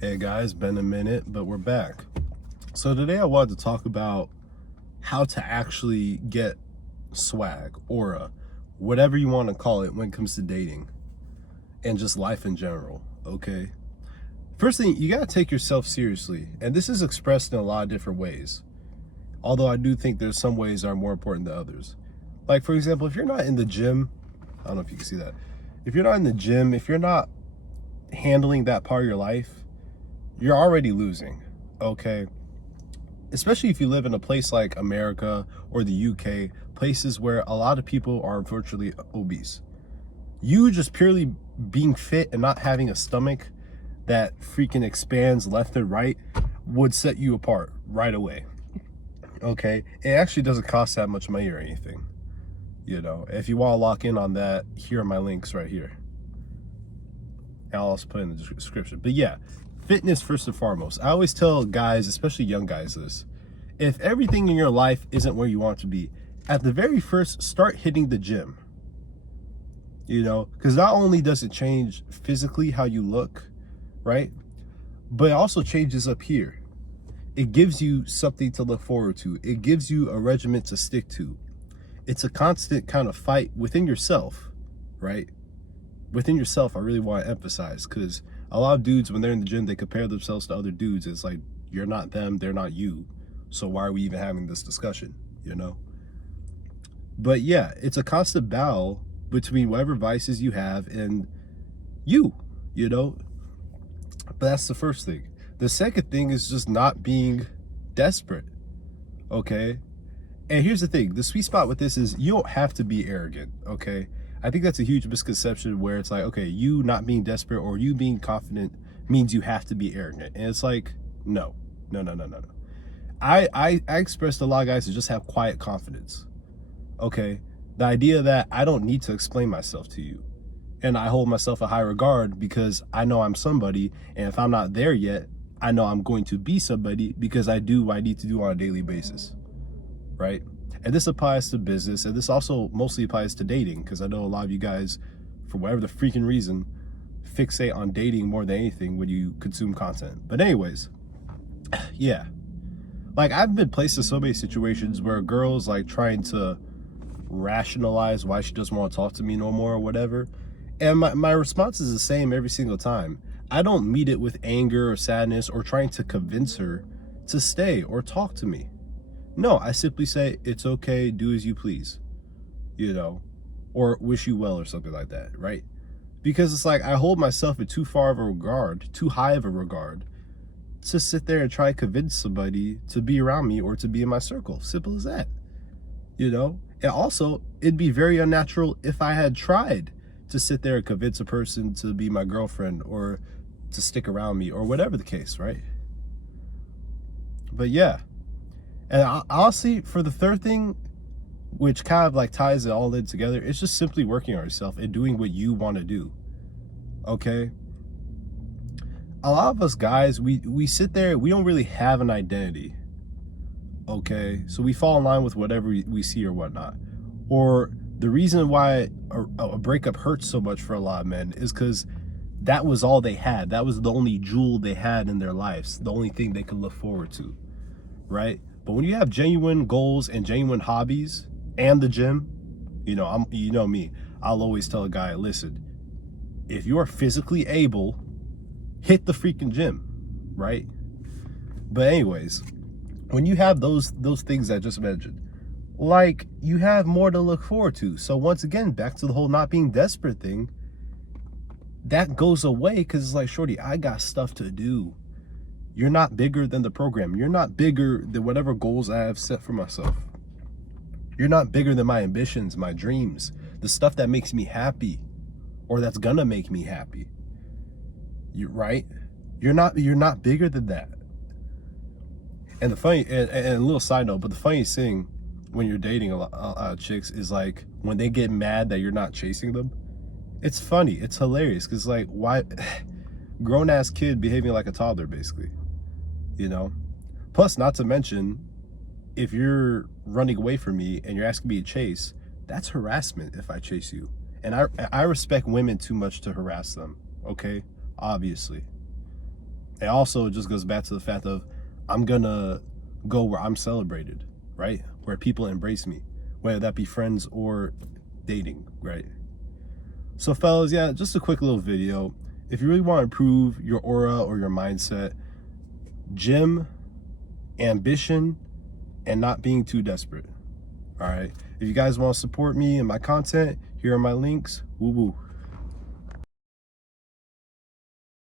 Hey guys, been a minute, but we're back. So today I wanted to talk about how to actually get swag, aura, whatever you want to call it when it comes to dating and just life in general, okay? First thing, you got to take yourself seriously, and this is expressed in a lot of different ways. Although I do think there's some ways that are more important than others. Like, for example, if you're not in the gym, I don't know if you can see that. If you're not in the gym, if you're not handling that part of your life, you're already losing, okay? Especially if you live in a place like America or the UK, places where a lot of people are unfortunately obese. You just purely being fit and not having a stomach that freaking expands left and right would set you apart right away, okay? It actually doesn't cost that much money or anything, you know? If you want to lock in on that, here are my links right here. I'll also put in the description. But yeah, fitness first and foremost. I always tell guys, especially young guys, this. If everything in your life isn't where you want it to be, at the very first, start hitting the gym. You know, because not only does it change physically how you look, right? But it also changes up here. It gives you something to look forward to. It gives you a regimen to stick to. It's a constant kind of fight within yourself, right? Within yourself, I really want to emphasize, because a lot of dudes, when they're in the gym, they compare themselves to other dudes. It's like, you're not them, they're not you. So why are we even having this discussion, you know? But yeah, it's a constant battle between whatever vices you have and you know? But that's the first thing. The second thing is just not being desperate, okay? And here's the thing, the sweet spot with this is you don't have to be arrogant, okay? I think that's a huge misconception where it's like, okay, you not being desperate or you being confident means you have to be arrogant. And it's like, no. I expressed a lot of guys to just have quiet confidence, okay? The idea that I don't need to explain myself to you. And I hold myself a high regard because I know I'm somebody. And if I'm not there yet, I know I'm going to be somebody because I do what I need to do on a daily basis, right? And this applies to business, and this also mostly applies to dating, because I know a lot of you guys, for whatever the freaking reason, fixate on dating more than anything when you consume content. But anyways, yeah. Like, I've been placed in so many situations where a girl's like trying to rationalize why she doesn't want to talk to me no more or whatever. And my response is the same every single time. I don't meet it with anger or sadness or trying to convince her to stay or talk to me. No, I simply say, it's okay, do as you please, you know, or wish you well or something like that, right? Because it's like I hold myself in too far of a regard, too high of a regard, to sit there and try to convince somebody to be around me or to be in my circle. Simple as that, you know? And also, it'd be very unnatural if I had tried to sit there and convince a person to be my girlfriend or to stick around me or whatever the case, right? But yeah. And honestly, for the third thing, which kind of like ties it all in together, it's just simply working on yourself and doing what you want to do, okay? A lot of us guys, we sit there, we don't really have an identity, okay? So we fall in line with whatever we see or whatnot. Or the reason why a breakup hurts so much for a lot of men is because that was all they had. That was the only jewel they had in their lives, the only thing they could look forward to, right? But when you have genuine goals and genuine hobbies and the gym, you know me, I'll always tell a guy, listen, if you are physically able, hit the freaking gym, right? But anyways, when you have those things I just mentioned, like, you have more to look forward to. So once again, back to the whole not being desperate thing, that goes away because it's like, shorty, I got stuff to do. You're not bigger than the program. You're not bigger than whatever goals I have set for myself. You're not bigger than my ambitions, my dreams, the stuff that makes me happy or that's gonna make me happy. You're right. You're not bigger than that. And the funny, and a little side note, but the funniest thing when you're dating a lot of chicks is like when they get mad that you're not chasing them. It's funny. It's hilarious because, like, why? Grown-ass kid behaving like a toddler, basically, you know? Plus, not to mention, if you're running away from me and you're asking me to chase, that's harassment if I chase you. And I respect women too much to harass them, okay? Obviously. And also, it just goes back to the fact of I'm gonna go where I'm celebrated, right? Where people embrace me, whether that be friends or dating, right? So fellas, yeah, just a quick little video. If you really want to improve your aura or your mindset, gym, ambition, and not being too desperate. All right. If you guys want to support me and my content, here are my links. Woo woo.